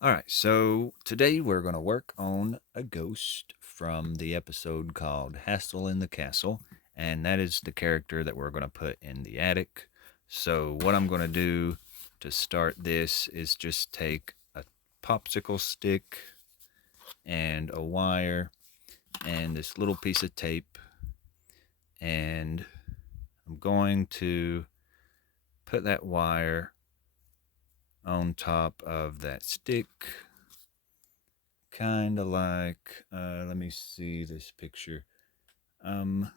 Alright, so today we're going to work on a ghost from the episode called Hassle in the Castle, and that is the character that we're going to put in the attic. So, what I'm going to do to start this is just take a popsicle stick and a wire and this little piece of tape, and I'm going to put that wire on top of that stick. Kind of like, let me see this picture. Kind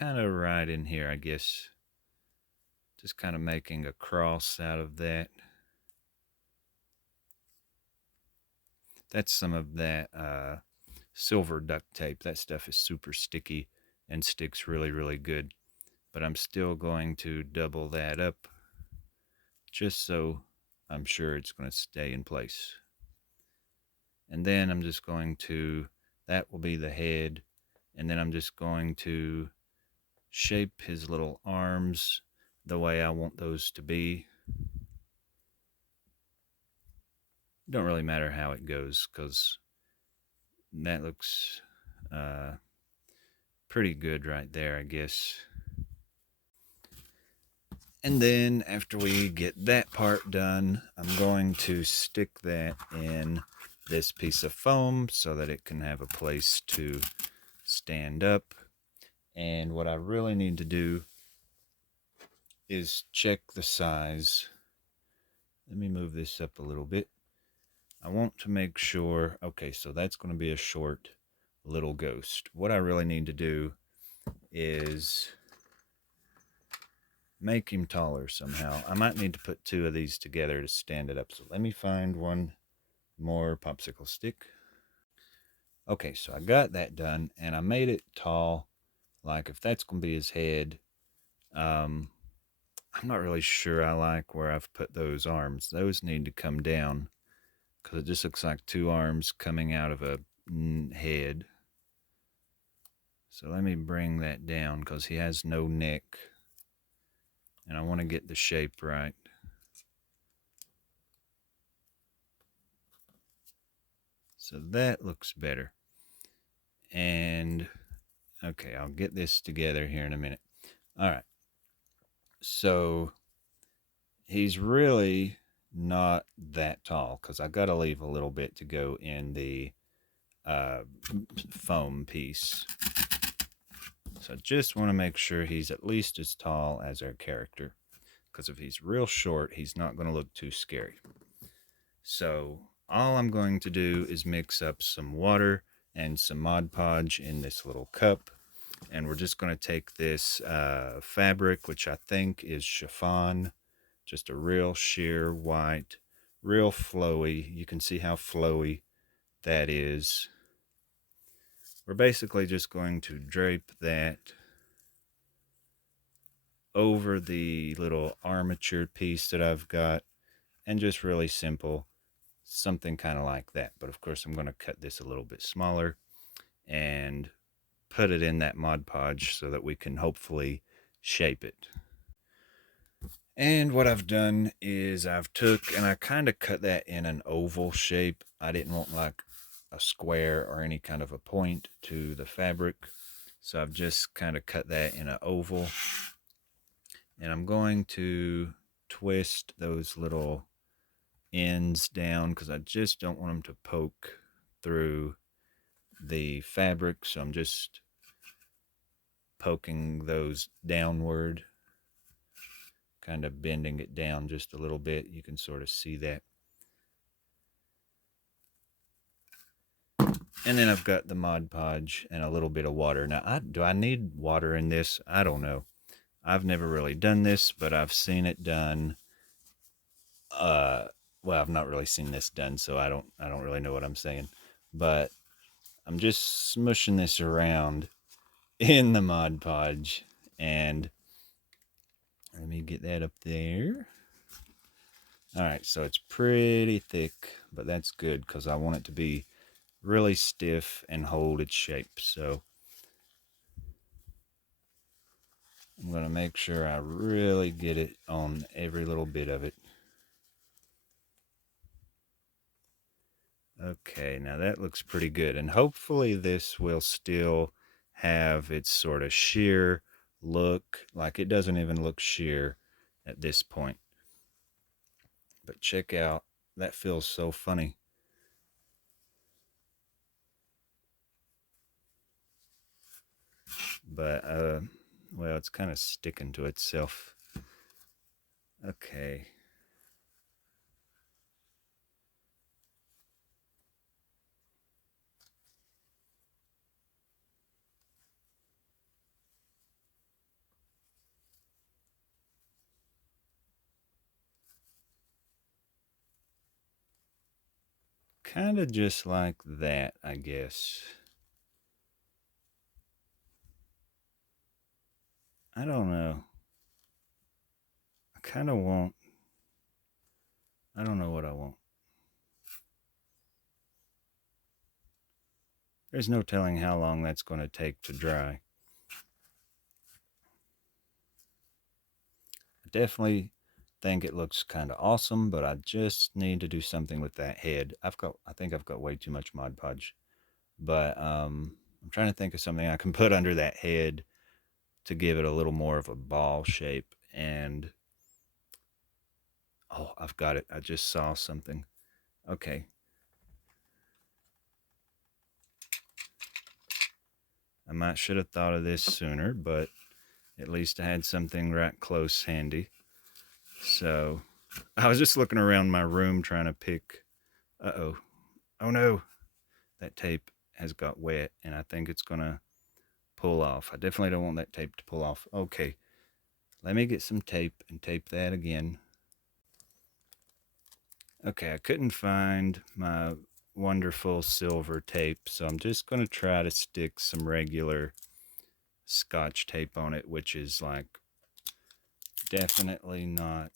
of right in here, I guess. Just kind of making a cross out of that. That's some of that silver duct tape. That stuff is super sticky and sticks really, really good. But I'm still going to double that up just so I'm sure it's going to stay in place. And then I'm just going to, that will be the head. And then I'm just going to shape his little arms the way I want those to be. Don't really matter how it goes because that looks uh, pretty good right there, I guess. And then after we get that part done, I'm going to stick that in this piece of foam so that it can have a place to stand up. And what I really need to do is check the size. Let me move this up a little bit. I want to make sure, okay, so that's going to be a short little ghost. What I really need to do is make him taller somehow. I might need to put two of these together to stand it up. So let me find one more popsicle stick. Okay, so I got that done and I made it tall. Like if that's going to be his head, I'm not really sure I like where I've put those arms. Those need to come down because it just looks like two arms coming out of a head. So let me bring that down because he has no neck. And I want to get the shape right. So that looks better. And okay, I'll get this together here in a minute. All right. So he's really not that tall because I got to leave a little bit to go in the uh, foam piece. So I just want to make sure he's at least as tall as our character, because if he's real short, he's not going to look too scary. So all I'm going to do is mix up some water and some Mod Podge in this little cup. And we're just going to take this fabric, which I think is chiffon, just a real sheer white, real flowy. You can see how flowy that is. We're basically just going to drape that over the little armature piece that I've got, and just really simple, something kind of like that. But of course, I'm going to cut this a little bit smaller and put it in that Mod Podge so that we can hopefully shape it. And what I've done is I've took and I kind of cut that in an oval shape. I didn't want like a square or any kind of a point to the fabric. So I've just kind of cut that in an oval. And I'm going to twist those little ends down because I just don't want them to poke through the fabric. So I'm just poking those downward, kind of bending it down just a little bit. You can sort of see that. And then I've got the Mod Podge and a little bit of water. Now, do I need water in this? I don't know. I've never really done this, but I've seen it done. Well, I've not really seen this done, so I don't really know what I'm saying. But I'm just smushing this around in the Mod Podge, and let me get that up there. All right, so it's pretty thick, but that's good because I want it to be really stiff and hold its shape. So I'm going to make sure I really get it on every little bit of it. Okay, now that looks pretty good. And hopefully this will still have its sort of sheer look. Like it doesn't even look sheer at this point. But check out, that feels so funny. But, well, it's kind of sticking to itself. Okay. Kind of just like that, I guess. I don't know. I kind of want, I don't know what I want. There's no telling how long that's going to take to dry. I definitely think it looks kind of awesome, but I just need to do something with that head. I think I've got way too much Mod Podge. But I'm trying to think of something I can put under that head to give it a little more of a ball shape. And oh, I've got it. I just saw something. Okay. I might should have thought of this sooner, but at least I had something right close handy. So I was just looking around my room trying to pick. Uh-oh. Oh no. That tape has got wet and I think it's going to pull off. I definitely don't want that tape to pull off. Okay. Let me get some tape and tape that again. Okay, I couldn't find my wonderful silver tape, so I'm just going to try to stick some regular Scotch tape on it, which is like definitely not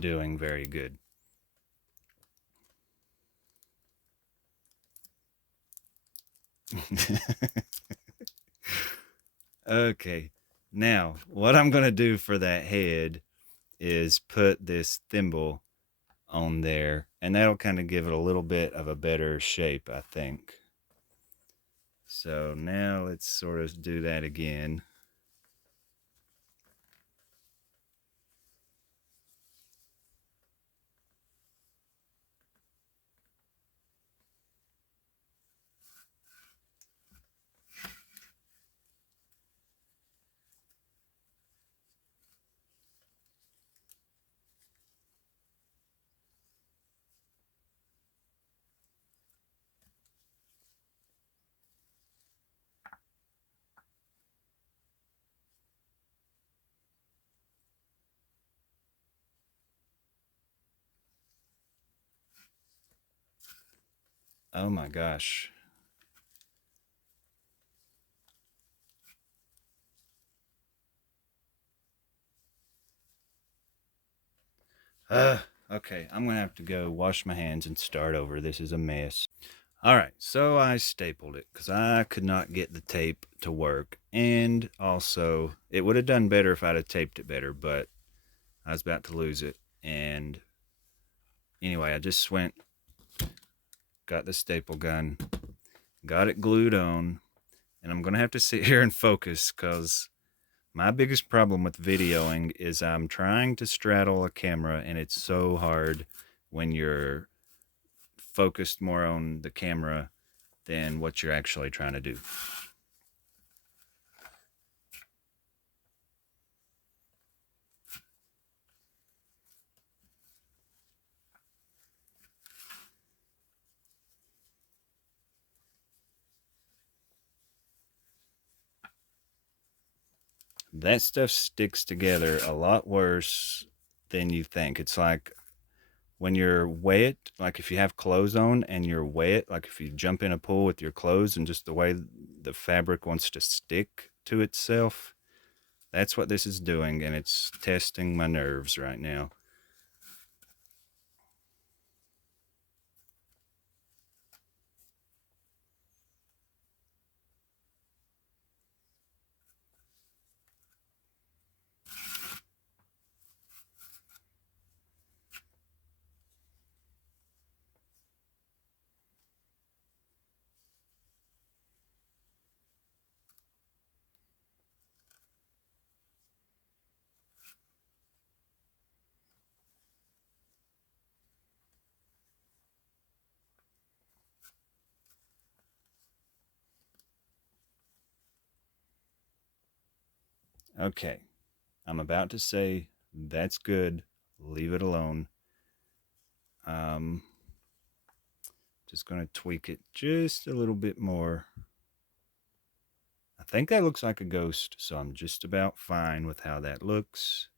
doing very good. Okay, now what I'm going to do for that head is put this thimble on there, and that'll kind of give it a little bit of a better shape, I think. So now let's sort of do that again. Oh my gosh. Okay, I'm gonna have to go wash my hands and start over. This is a mess. All right, so I stapled it because I could not get the tape to work. And also, it would have done better if I'd have taped it better, but I was about to lose it. And anyway, I just went, got the staple gun, got it glued on, and I'm gonna have to sit here and focus because my biggest problem with videoing is I'm trying to straddle a camera, and it's so hard when you're focused more on the camera than what you're actually trying to do. That stuff sticks together a lot worse than you think. It's like when you're wet, like if you have clothes on and you're wet, like if you jump in a pool with your clothes and just the way the fabric wants to stick to itself, that's what this is doing, and it's testing my nerves right now. Okay, I'm about to say that's good. Leave it alone. Um, just going to tweak it just a little bit more. I think that looks like a ghost, so I'm just about fine with how that looks.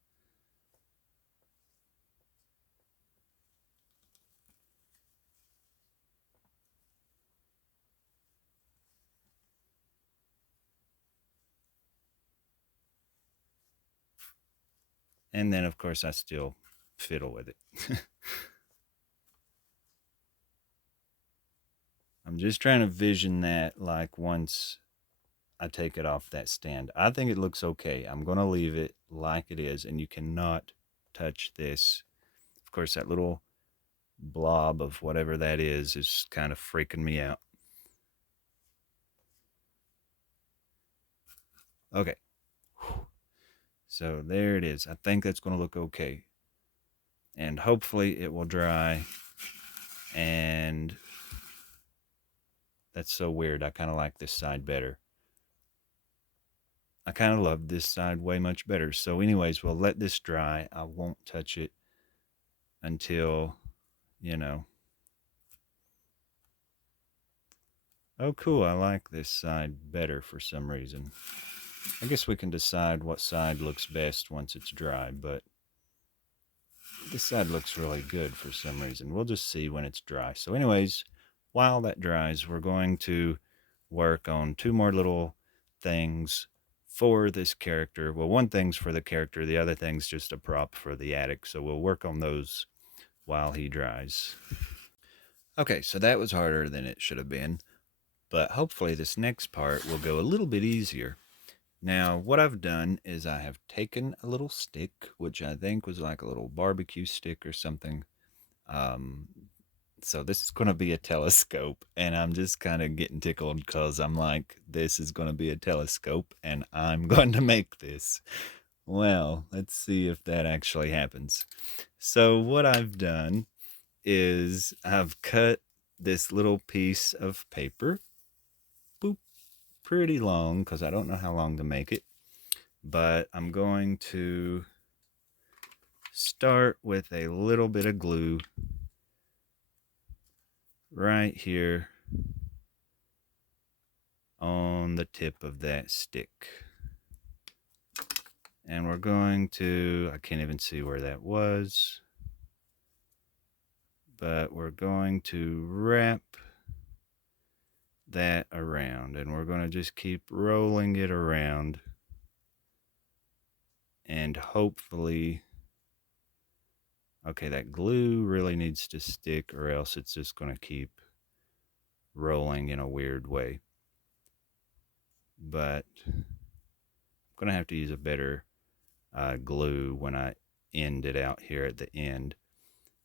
And then, of course, I still fiddle with it. I'm just trying to vision that like once I take it off that stand. I think it looks okay. I'm going to leave it like it is, and you cannot touch this. Of course, that little blob of whatever that is kind of freaking me out. Okay. So there it is. I think that's going to look okay. And hopefully it will dry. And that's so weird. I kind of like this side better. I kind of love this side way much better. So, anyways, we'll let this dry. I won't touch it until, you know. Oh, cool. I like this side better for some reason. I guess we can decide what side looks best once it's dry, but this side looks really good for some reason. We'll just see when it's dry. So, anyways, while that dries, we're going to work on two more little things for this character. Well, one thing's for the character, the other thing's just a prop for the attic. So, we'll work on those while he dries. Okay, so that was harder than it should have been, but hopefully, this next part will go a little bit easier. Now, what I've done is I have taken a little stick, which I think was like a little barbecue stick or something. Um, so this is going to be a telescope, and I'm just kind of getting tickled because I'm like, this is going to be a telescope, and I'm going to make this. Well, let's see if that actually happens. So what I've done is I've cut this little piece of paper, boop, pretty long because I don't know how long to make it. But I'm going to start with a little bit of glue right here on the tip of that stick. And we're going to, I can't even see where that was, but we're going to wrap that around, and we're going to just keep rolling it around, and hopefully, okay, that glue really needs to stick, or else it's just going to keep rolling in a weird way. But I'm going to have to use a better glue when I end it out here at the end.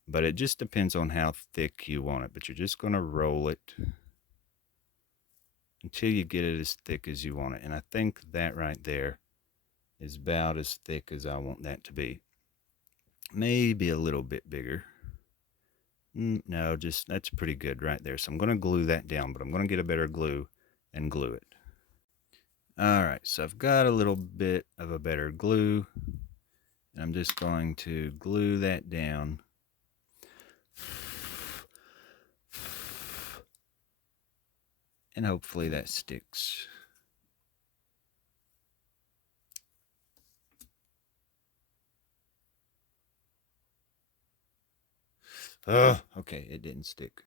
But it just depends on how thick you want it. But you're just going to roll it until you get it as thick as you want it. And I think that right there is about as thick as I want that to be. Maybe a little bit bigger. No, just that's pretty good right there. So I'm going to glue that down, but I'm going to get a better glue and glue it. All right, so I've got a little bit of a better glue, and I'm just going to glue that down. And hopefully that sticks. Oh, okay, it didn't stick.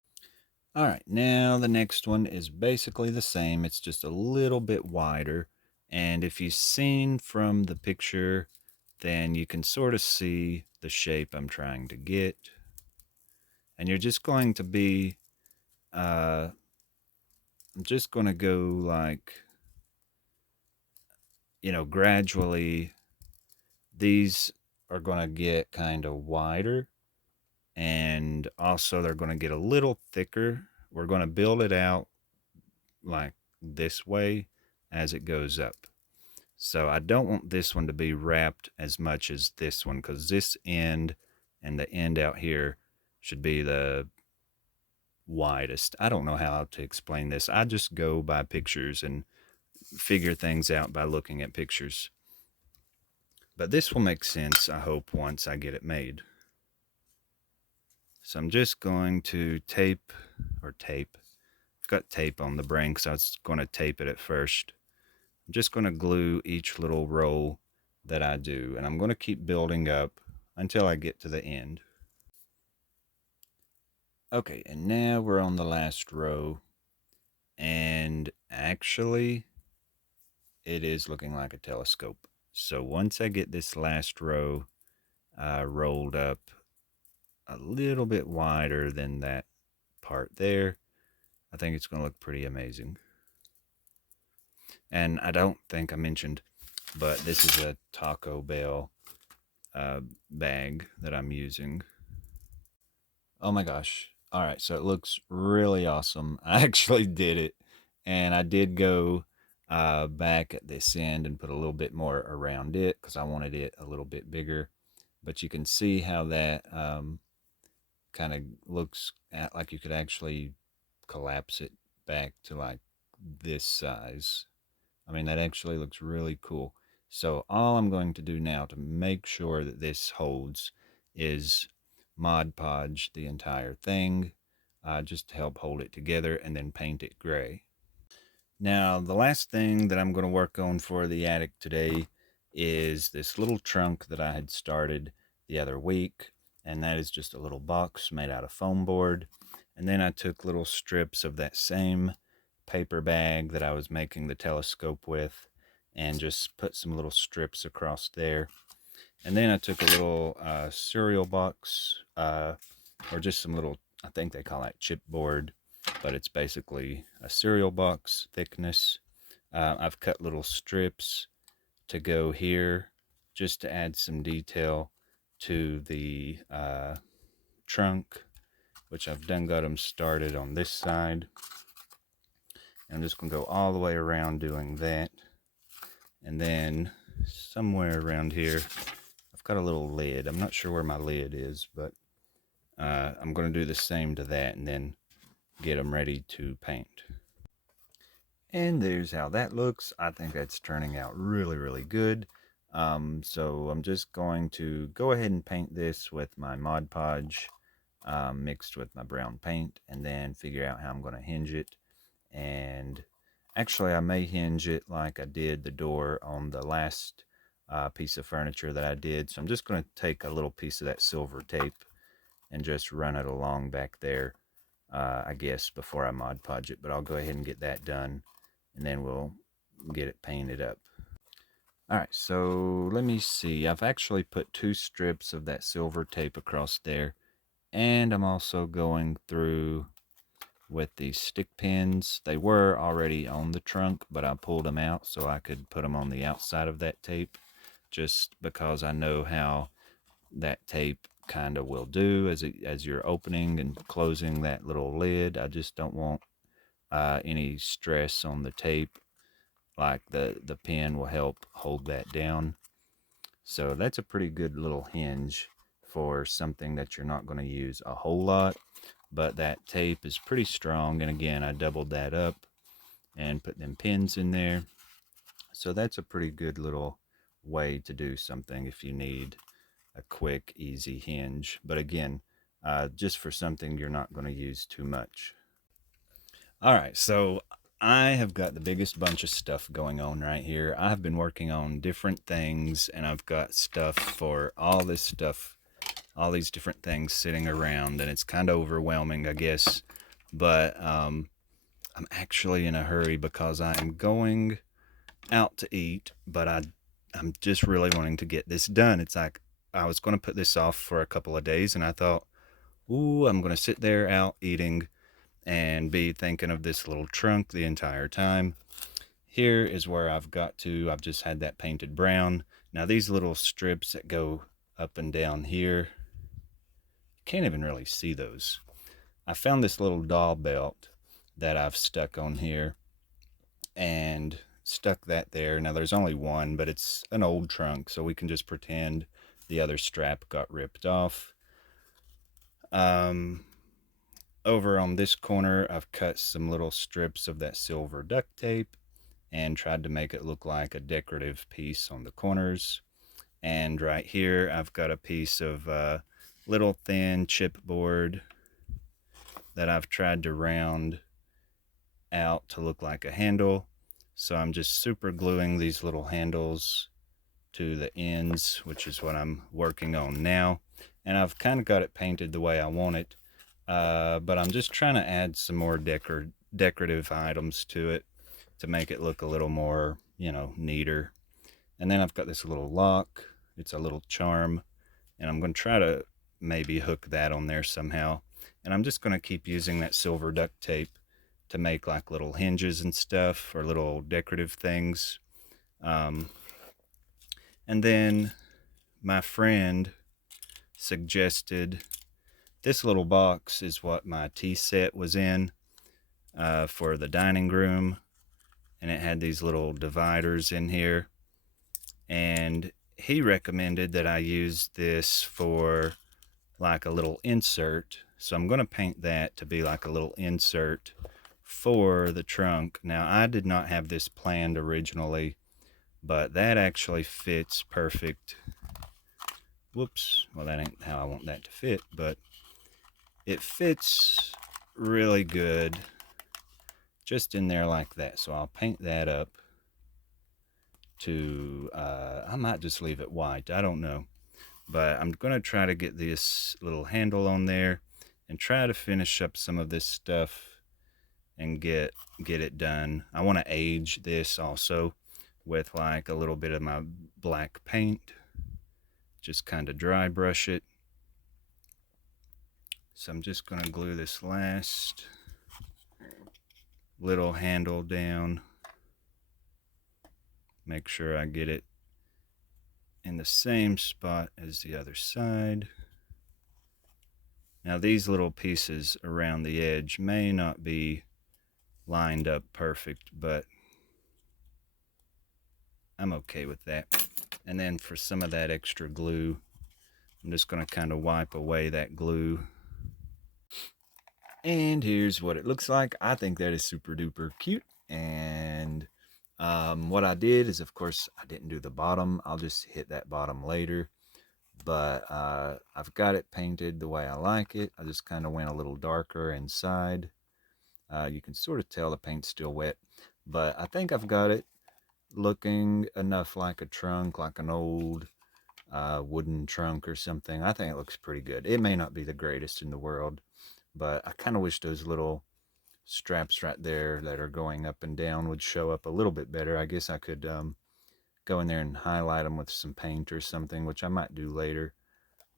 All right, now the next one is basically the same. It's just a little bit wider. And if you've seen from the picture, then you can sort of see the shape I'm trying to get. And you're just going to be, I'm just going to go like, gradually. These are going to get kind of wider. And also they're going to get a little thicker. We're going to build it out like this way as it goes up. So I don't want this one to be wrapped as much as this one, because this end and the end out here should be the widest. I don't know how to explain this. I just go by pictures and figure things out by looking at pictures. But this will make sense, I hope, once I get it made. So I'm just going to tape. I've got tape on the brain because I was going to tape it at first. I'm just going to glue each little roll that I do, and I'm going to keep building up until I get to the end. Okay, and now we're on the last row, and actually it is looking like a telescope. So once I get this last row rolled up a little bit wider than that part there, I think it's going to look pretty amazing. And I don't think I mentioned, but this is a Taco Bell bag that I'm using. Oh my gosh. All right, so it looks really awesome. I actually did it, and I did go back at this end and put a little bit more around it because I wanted it a little bit bigger. But you can see how that kind of looks like you could actually collapse it back to like this size. I mean, that actually looks really cool. So all I'm going to do now to make sure that this holds is Mod Podge the entire thing, just to help hold it together, and then paint it gray. Now, the last thing that I'm going to work on for the attic today is this little trunk that I had started the other week, and that is just a little box made out of foam board. And then I took little strips of that same paper bag that I was making the telescope with and just put some little strips across there. And then I took a little cereal box, or just some little, I think they call that chipboard, but it's basically a cereal box thickness. I've cut little strips to go here just to add some detail to the trunk, which I've done got them started on this side. And I'm just going to go all the way around doing that. And then somewhere around here, I've got a little lid. I'm not sure where my lid is, but I'm going to do the same to that and then get them ready to paint. And there's how that looks. I think that's turning out really, really good. So I'm just going to go ahead and paint this with my Mod Podge mixed with my brown paint, and then figure out how I'm going to hinge it. And actually, I may hinge it like I did the door on the last piece of furniture that I did. So I'm just going to take a little piece of that silver tape and just run it along back there, I guess, before I Mod Podge it. But I'll go ahead and get that done, and then we'll get it painted up. All right, so let me see. I've actually put 2 strips of that silver tape across there, and I'm also going through with these stick pins. They were already on the trunk, but I pulled them out so I could put them on the outside of that tape, just because I know how that tape kind of will do as you're opening and closing that little lid. I just don't want any stress on the tape. Like the pin will help hold that down. So that's a pretty good little hinge for something that you're not going to use a whole lot. But that tape is pretty strong, and again, I doubled that up and put them pins in there. So that's a pretty good little way to do something if you need a quick, easy hinge. But again, just for something you're not going to use too much. All right, so I have got the biggest bunch of stuff going on right here. I've been working on different things, and I've got stuff for all this stuff, all these different things sitting around, and it's kind of overwhelming, I guess. But I'm actually in a hurry because I am going out to eat, but I'm just really wanting to get this done. It's like I was going to put this off for a couple of days, and I thought, ooh, I'm going to sit there out eating and be thinking of this little trunk the entire time. Here is where I've got to. I've just had that painted brown. Now these little strips that go up and down here, you can't even really see those. I found this little doll belt that I've stuck on here and stuck that there. Now there's only one, but it's an old trunk, so we can just pretend the other strap got ripped off. Over on this corner, I've cut some little strips of that silver duct tape and tried to make it look like a decorative piece on the corners. And right here, I've got a piece of little thin chipboard that I've tried to round out to look like a handle. So I'm just super gluing these little handles to the ends, which is what I'm working on now. And I've kind of got it painted the way I want it. But I'm just trying to add some more decorative items to it to make it look a little more, neater. And then I've got this little lock. It's a little charm. And I'm going to try to maybe hook that on there somehow. And I'm just going to keep using that silver duct tape to make like little hinges and stuff or little decorative things. Um, and then my friend suggested this little box is what my tea set was in for the dining room. And it had these little dividers in here. And he recommended that I use this for like a little insert. So I'm going to paint that to be like a little insert for the trunk. Now, I did not have this planned originally, but that actually fits perfect. Whoops. Well, that ain't how I want that to fit, but it fits really good just in there like that. So I'll paint that up to, I might just leave it white. I don't know. But I'm going to try to get this little handle on there and try to finish up some of this stuff and get it done. I want to age this also with like a little bit of my black paint. Just kind of dry brush it. So I'm just going to glue this last little handle down. Make sure I get it in the same spot as the other side. Now these little pieces around the edge may not be lined up perfect, but I'm okay with that. And then for some of that extra glue, I'm just going to kind of wipe away that glue. And here's what it looks like. I think that is super duper cute. And what I did is, of course, I didn't do the bottom. I'll just hit that bottom later. But I've got it painted the way I like it. I just kind of went a little darker inside. You can sort of tell the paint's still wet. But I think I've got it looking enough like a trunk, like an old wooden trunk or something. I think it looks pretty good. It may not be the greatest in the world, but I kind of wish those little straps right there that are going up and down would show up a little bit better. I guess I could go in there and highlight them with some paint or something, which I might do later.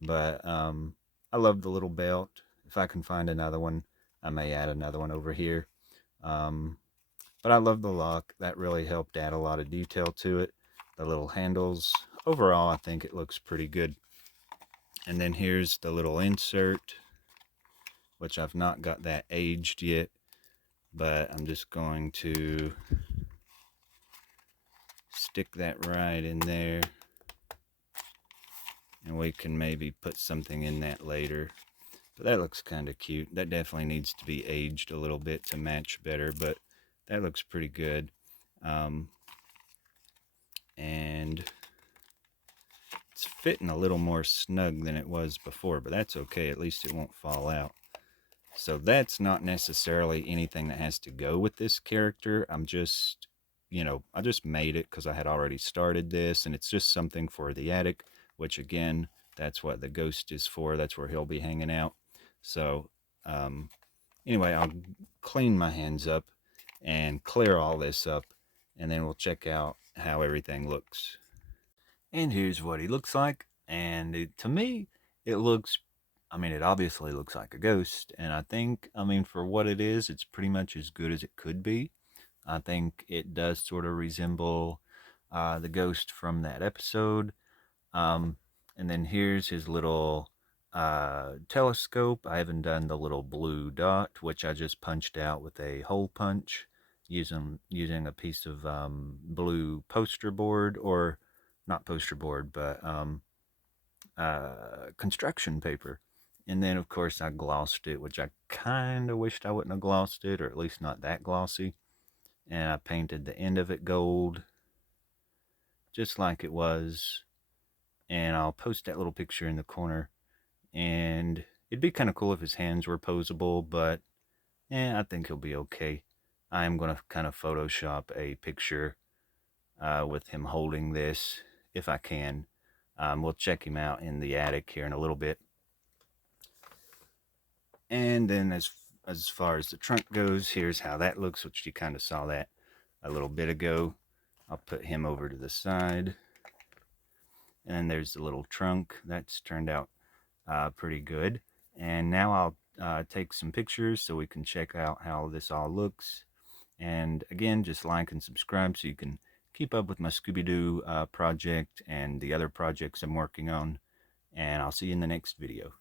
But I love the little belt. If I can find another one, I may add another one over here. But I love the lock. That really helped add a lot of detail to it. The little handles. Overall, I think it looks pretty good. And then here's the little insert, which I've not got that aged yet, but I'm just going to stick that right in there. And we can maybe put something in that later. But that looks kind of cute. That definitely needs to be aged a little bit to match better, but that looks pretty good. And it's fitting a little more snug than it was before, but that's okay. At least it won't fall out. So that's not necessarily anything that has to go with this character. I'm just, I just made it because I had already started this, and it's just something for the attic, which again, that's what the ghost is for. That's where he'll be hanging out. So anyway, I'll clean my hands up and clear all this up, and then we'll check out how everything looks. And here's what he looks like. And to me, it looks, it obviously looks like a ghost. And I think, for what it is, it's pretty much as good as it could be. I think it does sort of resemble the ghost from that episode. And then here's his little telescope. I haven't done the little blue dot, which I just punched out with a hole punch using a piece of blue poster board, or not poster board, but construction paper. And then, of course, I glossed it, which I kind of wished I wouldn't have glossed it, or at least not that glossy. And I painted the end of it gold, just like it was and I'll post that little picture in the corner. And it'd be kind of cool if his hands were posable, but I think he'll be okay. I'm going to kind of Photoshop a picture with him holding this if I can. We'll check him out in the attic here in a little bit. And then as far as the trunk goes, here's how that looks, which you kind of saw that a little bit ago. I'll put him over to the side. And then there's the little trunk. That's turned out pretty good. And now I'll take some pictures so we can check out how this all looks. And again, just like and subscribe so you can keep up with my Scooby Doo project and the other projects I'm working on. And I'll see you in the next video.